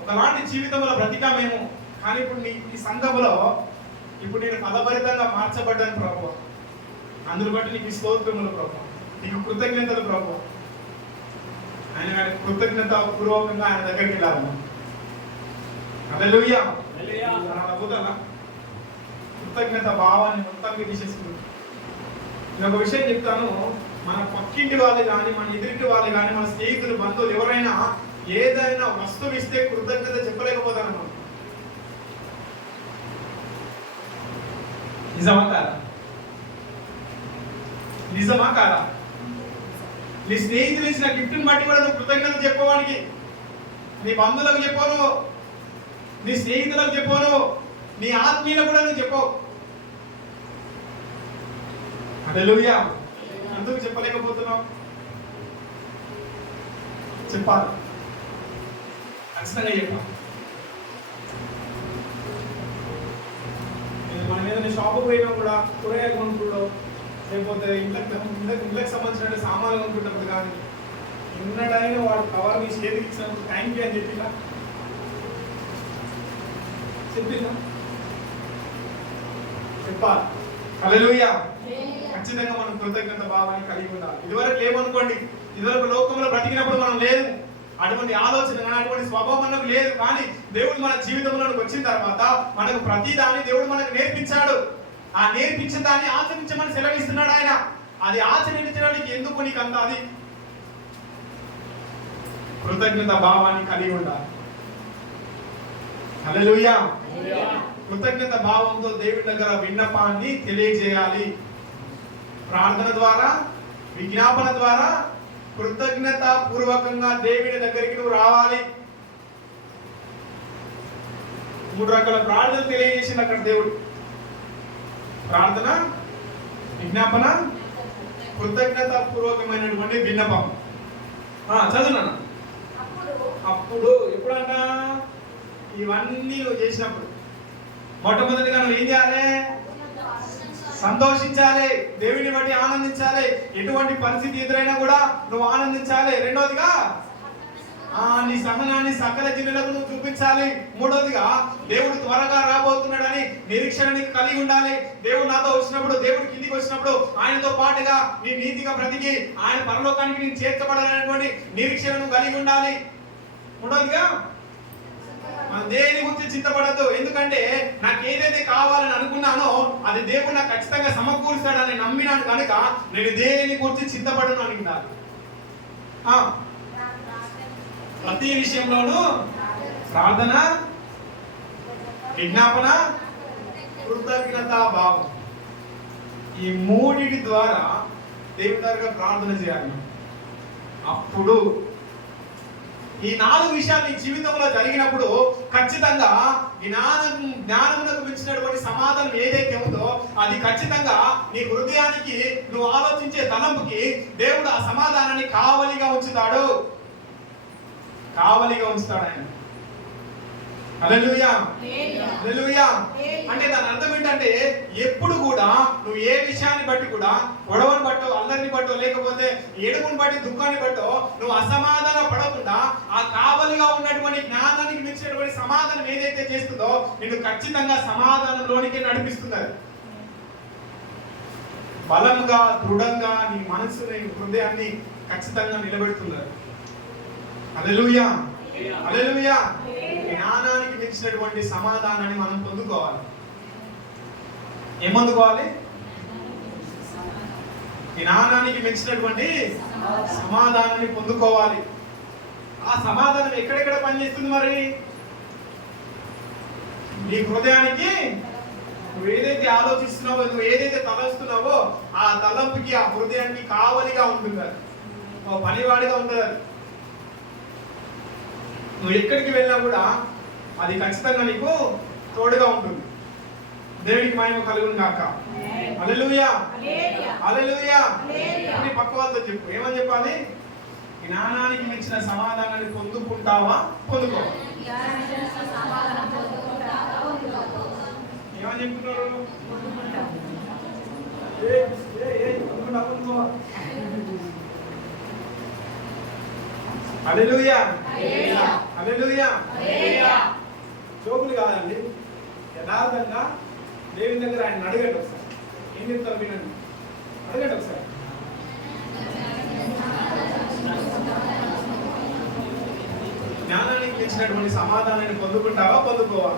ఒకలాంటి జీవితంలో బ్రతికామేమో, కానీ ఇప్పుడు నీ సంఘములో ఇప్పుడు నేను పదభరితంగా మార్చబడ్డాను ప్రభువా. అందును బట్టి నీకు స్తోత్రములు ప్రభువా, నీకు కృతజ్ఞతలు ప్రభువా. ఆయన కృతజ్ఞత పూర్వకంగా ఆయన దగ్గరికి వెళ్ళాలి. హల్లెలూయా, అద్భుతంగా కృతజ్ఞత భావాన్ని మొత్తంగా తీసేసుకుంటాం. నేను ఒక విషయం చెప్తాను. మన పక్కింటి వాళ్ళు కానీ, మన ఎదురింటి వాళ్ళు కానీ, మన స్నేహితులు, బంధువులు ఎవరైనా ఏదైనా వస్తువు ఇస్తే కృతజ్ఞత చెప్పలేకపోతాను మనం. నిజమా కాదా? నిజమా కాదా? నీ స్నేహితులు ఇచ్చిన గిఫ్ట్ని బట్టి కూడా నువ్వు కృతజ్ఞత చెప్పవానికి, నీ బంధువులకు చెప్పను, నీ స్నేహితులకు చెప్పను, నీ ఆత్మీయులకు కూడా నువ్వు చెప్పవు. హల్లెలూయా. ఎందుకు చెప్పలేకపోతున్నావు? చెప్పాలి, ఖచ్చితంగా చెప్పాలి. మనం ఏదైనా షాపు పోయినా కూడా కూరగాయలు కొనుక్కుంటూ, లేకపోతే ఇంట్లోకి సంబంధించిన సామాన్లు కొనుక్కుంటప్పుడు కానీ ఎన్నడైనా వాడు కవర్ నీ చేతికి ఇచ్చినప్పుడు థ్యాంక్ యూ అని చెప్పిందా? చెప్పాలి. హల్లెలూయా. ఖచ్చితంగా మనం కృతజ్ఞత భావాన్ని కలిగి ఉండాలి. ఇదివరకు లేమనుకోండి, ఇదివరకు లోకంలో బ్రతికినప్పుడు మనం లేదు, అటువంటి ఆలోచన కానీ అటువంటి స్వభావం మనకు లేదు. కానీ దేవుడు మన జీవితంలోకి వచ్చిన తర్వాత మనకు ప్రతి దాన్ని దేవుడు మనకు నేర్పించాడు. ఆ నేర్పించిన దాన్ని ఆచరించమని సెలవిస్తున్నాడు ఆయన. అది ఆచరించడానికి ఎందుకు నీకు అంత అది కృతజ్ఞత భావాన్ని కలిగి ఉండాలి. హల్లెలూయా. కృతజ్ఞత భావంతో దేవుడి దగ్గర విన్నపాన్ని తెలియజేయాలి. ప్రార్థన ద్వారా, విజ్ఞాపన ద్వారా కృతజ్ఞత పూర్వకంగా దేవుని దగ్గరికి నువ్వు రావాలి. 3 రకాల ప్రార్థన తెలియజేసింది అక్కడ దేవుడు. ప్రార్థన, విజ్ఞాపన, కృతజ్ఞత పూర్వకమైనటువంటి విన్నపం. చదువునా? అప్పుడు ఎప్పుడంట? ఇవన్నీ నువ్వు చేసినప్పుడు మొట్టమొదటిగా నువ్వు ఏం చేయాలి? సంతోషించాలి, దేవుని బట్టి ఆనందించాలి. ఎటువంటి పరిస్థితి ఎదురైనా కూడా నువ్వు ఆనందించాలి. రెండోదిగా నీ సహనాన్ని సకల జనులకు నువ్వు చూపించాలి. మూడోదిగా దేవుడు త్వరగా రాబోతున్నాడని నిరీక్షణ కలిగి ఉండాలి. దేవుడు నాతో వచ్చినప్పుడు, దేవుడు కిందికి వచ్చినప్పుడు ఆయనతో పాటుగా నీ నీతిగా బ్రతికి ఆయన పరలోకానికి నేను చేర్చబడాలనేటువంటి నిరీక్షణను కలిగి ఉండాలి. మూడోదిగా మన దేని గురించి చింతపడద్దు. ఎందుకంటే నాకు ఏదైతే కావాలని అనుకున్నానో అది దేవుడు నాకు ఖచ్చితంగా సమకూరుస్తాడని నమ్మినాను కనుక నేను దేని గురించి చింతపడను అని ఉండాలి. ప్రతి విషయంలోనూ ప్రార్థన, విజ్ఞాపన, కృతజ్ఞతా భావం, ఈ మూడిటి ద్వారా దేవుని దగ్గర ప్రార్థన చేయాలి. అప్పుడు ఈ 4 విషయాలు నీ జీవితంలో జరిగినప్పుడు ఖచ్చితంగా జ్ఞానమునకు మించినటువంటి సమాధానం ఏదైతే ఉందో అది ఖచ్చితంగా నీ హృదయానికి, నువ్వు ఆలోచించే తలంపుకి దేవుడు ఆ సమాధానాన్ని కావలిగా ఉంచుతాడు. ఆయన. హల్లెలూయా, హల్లెలూయా. అంటే దాని అర్థం ఏంటంటే ఎప్పుడు కూడా నువ్వు ఏ విషయాన్ని బట్టి కూడా గొడవని బట్టో, అల్లరిని బట్టో, లేకపోతే ఏడుపుని బట్టి, దుఃఖాన్ని బట్టో నువ్వు అసమాధాన పడకుండా ఆ కావలిగా ఉన్నటువంటి జ్ఞానానికి మించినటువంటి సమాధానం ఏదైతే చేస్తుందో నిన్ను ఖచ్చితంగా సమాధానంలోనికి నడిపిస్తుంది. బలంగా, దృఢంగా నీ మనసుని, హృదయాన్ని ఖచ్చితంగా నిలబెడుతున్నారు. హల్లెలూయా, హల్లెలూయా. జ్ఞానానికి మించినటువంటి సమాధానాన్ని మనం పొందుకోవాలి. ఏం పొందుకోవాలి? జ్ఞానానికి మించినటువంటి సమాధానాన్ని పొందుకోవాలి. ఆ సమాధానం ఎక్కడెక్కడ పనిచేస్తుంది? మరి నీ హృదయానికి నువ్వు ఏదైతే ఆలోచిస్తున్నావో, నువ్వు ఏదైతే తలస్తున్నావో ఆ తలంపుకి, ఆ హృదయానికి కావలిగా ఉంటుంది. ఓ పనివాడిగా ఉంటుంది. నువ్వు ఎక్కడికి వెళ్ళినా కూడా అది ఖచ్చితంగా నీకు తోడుగా ఉంటుంది. దేవునికి మహిమ కలుగును గాక. హల్లెలూయా, హల్లెలూయా. నీ పక్క వాళ్ళతో చెప్పు, ఏమని చెప్పాలి? జ్ఞానానికి మించిన సమాధానాన్ని పొందుకుంటావా, పొందుకోవా? ఏమని చెప్తున్నారు? హల్లెలూయా, హల్లెలూయా. జోకులు కాదండి, యథార్థంగా దేవుని దగ్గర ఆయన అడగండి. ఒకసారి ఏం చెప్తారు వినండి, అడగండి ఒకసారి. జ్ఞానానికి మించినటువంటి సమాధానాన్ని పొందుకుంటావా, పొందుకోవా?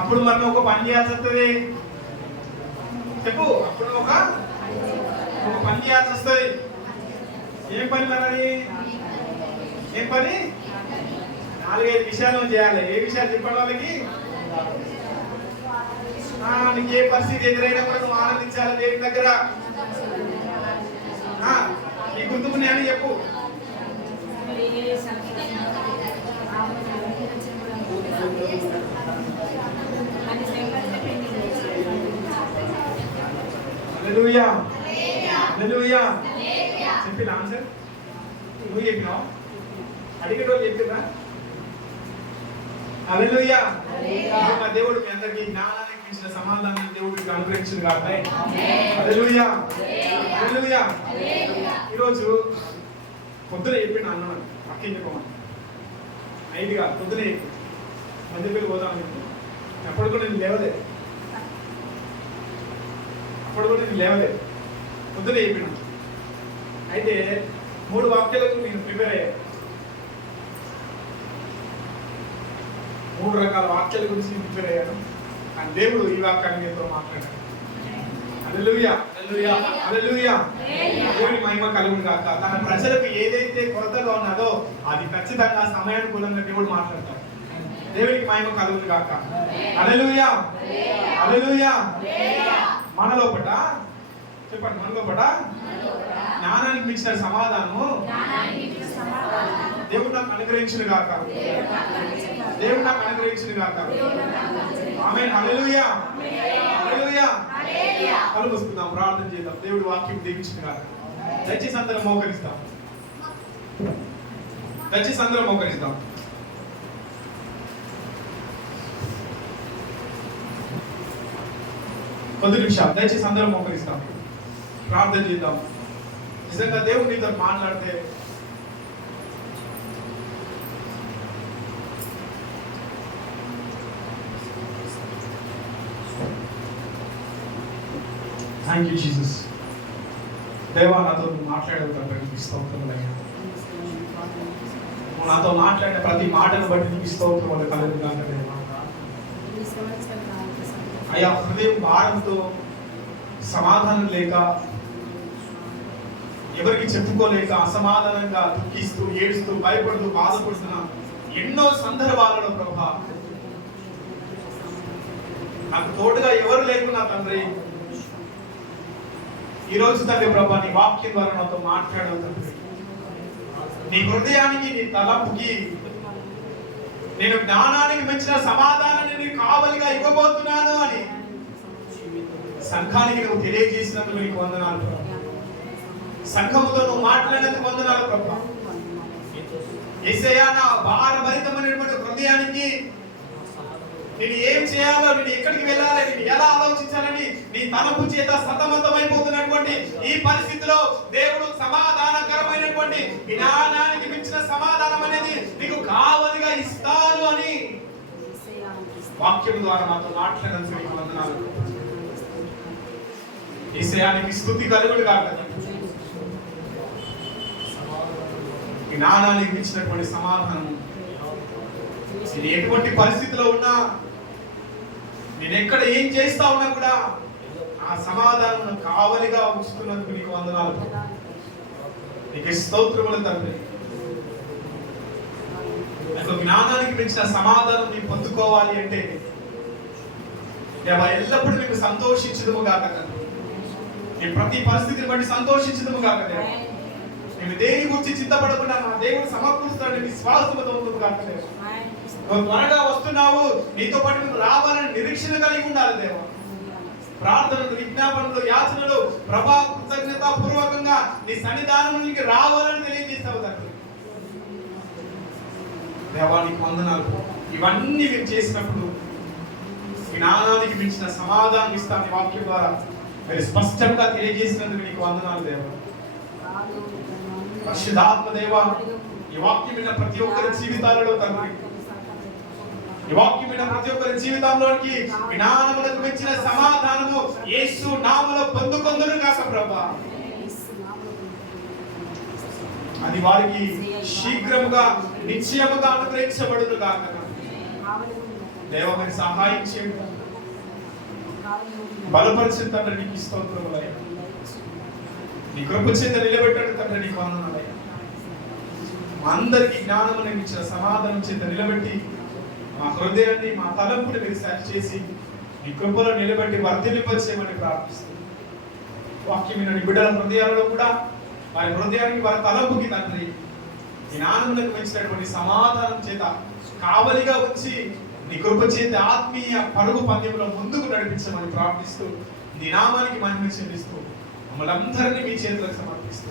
అప్పుడు మనం ఒక పని చేయాల్సి వస్తుంది. చెప్పు, అప్పుడు ఒక పని చేయాల్సి వస్తుంది. ఏం పని మరి? ఏం పని? 4-5 విషయాలు చేయాలి. ఏ విషయాలు చెప్పండి వాళ్ళకి? నీకు ఏ పరిస్థితి ఎదురైనా కూడా నువ్వు ఆనందించాలి దేవుని దగ్గర. నీ గుర్తుకున్నాయని చెప్పు. హల్లెలూయా, హల్లెలూయా. చెప్పిన ఆన్సర్ నువ్వు చెప్పినావు, అడిగేటోళ్ళు చెప్పిరా? హల్లెలూయా. మా దేవుడు మీ అందరికీ జ్ఞానానికి మించిన సమాధానం దేవుడికి అనుగ్రహించింది కాక. హల్లెలూయా, హల్లెలూయా. ఈరోజు పొద్దున చెప్పిన అన్నాను పక్కన చెప్పమని, నైట్గా పొద్దున చెప్పి మధ్యపల్లి పోదామని చెప్పి. అప్పుడు కూడా నేను లేవలేదు, పొద్దున చెప్పిన. అయితే 3 వాక్యాలకు నేను ప్రిపేర్ అయ్యాను. 3 రకాల వాక్యాల గురించి నేను ప్రిపేర్ అయ్యాను. అండ్ దేవుడు ఈ వాక్యాన్ని మీతో మాట్లాడాడు. హల్లెలూయా, హల్లెలూయా, హల్లెలూయా. దేవుని మహిమ కలుగును గాక. తన ప్రజలకు ఏదైతే కొరతగా ఉన్నదో అది ఖచ్చితంగా సమయానుకూలంగా దేవుడు మాట్లాడతాడు. దేవునికి మహిమ కలుగును గాక. హల్లెలూయా, హల్లెలూయా. మన లోపట చెప్పండి, మన లోపట జ్ఞానానికి మించిన సమాధానము దేవుడు నాకు అనుగ్రహించును గాక. దేవుడు నాకు అనుగ్రహించును గాక. ఆమేన్, హల్లెలూయా, హల్లెలూయా. కళ్ళు మూసుకుందాం, ప్రార్థన చేద్దాం. దేవుడు వాక్యం దీవించును గాక. దయచేసి అందరం మోకరిస్తాం, దయచేసి అందరం మోకరిస్తాం. కొద్ది నిమిషాలు దయచేసి అందరం మోకరిస్తాం, ప్రార్థన చేద్దాం. నిజంగా దేవుడు నీతో మాట్లాడితే థ్యాంక్ యూ జీసస్. దేవా నాతో మాట్లాడేది స్తోత్రములయ్యా. నువ్వు నాతో మాట్లాడిన ప్రతి మాటను బట్టి నీకు స్తోత్రములు కలుగుగాక దేవా. అయ్యా హృదయం భారంతో, సమాధానం లేక, ఎవరికి చెప్పుకోలేక, అసమాధానంగా దుఃఖిస్తూ, ఏడుస్తూ, భయపడుతూ, బాధపడుతున్న ఎన్నో సందర్భాలలో ప్రభా నాకు తోడుగా ఎవరు లేకున్నా తండ్రి, ఈ రోజు తండ్రి ప్రభా నీ వాక్యం ద్వారా నాతో మాట్లాడవు తండ్రి. నీ హృదయానికి, నీ తలంపుకి నేను జ్ఞానానికి మించిన సమాధానాన్ని నీకు కావలిగా ఇవ్వబోతున్నాను అని సంఘానికి నువ్వు తెలియజేసినందుకు నీకు వందనాలు ప్రభా. సంఘముతో నువ్వు మాట్లాడినందుకు వందనాలు ప్రభా. యేసయ్యా నా భారభరితమైనటువంటి హృదయానికి నేను ఏం చేయాలో, నేను ఎక్కడికి వెళ్ళాలి, నేను ఎలా ఆలోచించాలని నీ తలపు చేత సతమతమైపోతున్నటువంటి ఈ పరిస్థితిలో దేవుడు సమాధానకరమైనటువంటి జ్ఞానానికి మించిన సమాధానం అనేది నీకు కావలిగా ఇస్తాను అని వాక్యం ద్వారా మాతో మాట్లాడినందుకు నీకు వందనాలు. యేసయ్యానికి స్తుతి కలుగును గాక. జ్ఞానానికి మించినటువంటి సమాధానం, నేను ఎటువంటి పరిస్థితిలో ఉన్నా, నేను ఎక్కడ ఏం చేస్తా ఉన్నా కూడా ఆ సమాధానం కావలిగా ఉంచుతున్నందుకు నీకు వందనాలు. నీకు స్తోత్రములు తండ్రి. జ్ఞానానికి మించిన సమాధానం నీకు పొందుకోవాలి అంటే దేవా ఎల్లప్పుడూ నీకు సంతోషించదుము గాక తండ్రి. నేను ప్రతి పరిస్థితిని బట్టి సంతోషించదుము గాక దేవా. నేను దేని గురించి చింతపడకుండా నా దేవుడు సమకూరుస్తాడని విశ్వాసంతో ఉంటుంది గాక దేవా. నువ్వు త్వరగా వస్తున్నావు, నీతో పాటు నువ్వు రావాలని నిరీక్షణ కలిగి ఉండాలి దేవా. ప్రార్థనలు, విజ్ఞాపనలు, యాచనలు ప్రభా కృతజ్ఞత పూర్వకంగా నీ సన్నిధానానికి రావాలని తెలియజేస్తావు తండ్రి. దేవా నీకు వందనాలు. ఇవన్నీ మేము చేసినప్పుడు జ్ఞానానికి మించిన సమాధానం ఇస్తాను వాక్యం ద్వారా మీరు స్పష్టంగా తెలియజేసినందుకు నీకు వందనాలు దేవా. పరిశుద్ధాత్మ దేవా, ఈ వాక్యం విన్న ప్రతి ఒక్కరి జీవితాలలో తండ్రి, ఈ వాక్యం విన్న ప్రతి ఒక్కరి జీవితంలోకి జ్ఞానములకు మించిన సమాధానము యేసు నామములో పొందుకొందురు గాక ప్రభా. అది వారికి శీఘ్రముగా నిశ్చయముగా అనుగ్రహించబడును గాక దేవా. మరి సహాయం చేయండి, బలపరిచిన తండ్రి నీకు స్తోత్రములయ్యా. నీ కృప చేత నిలబెట్టాడు తండ్రి నీకు వందనాలయ్యా. అందరికీ జ్ఞానమును ఇచ్చిన సమాధానం చేత నిలబెట్టి మా హృదయాన్ని, మా తలంపుని మీరు సరి చేసి నీ కృపలో నిలబెట్టి వర్ధిల్లింపచేయమని ప్రార్థిస్తుంది. వాక్యం విన్న బిడ్డల హృదయాలలో కూడా వారి హృదయానికి, వారి తలంపుకి తండ్రి జ్ఞానములకు మించినటువంటి సమాధానం చేత కావలిగా వచ్చి నీ కృప చేత ఆత్మీయ పరుగు పందెంలో ముందుకు నడిపించమని ప్రార్థిస్తూ నీ నామానికి మహిమ చెల్లిస్తూ మమ్మల్ని అందరినీ మీ చేతులకు సమర్పిస్తూ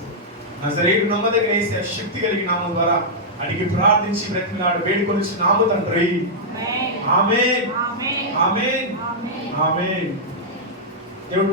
నజరేయుడు నమ్మదగిన యేసు శక్తి కలిగిన నామం ద్వారా అడిగి ప్రార్థించి బ్రతిమలాడి వేడుకొని నాము తండ్రి. ఆమేన్, ఆమేన్, ఆమేన్, ఆమేన్. దేవుడు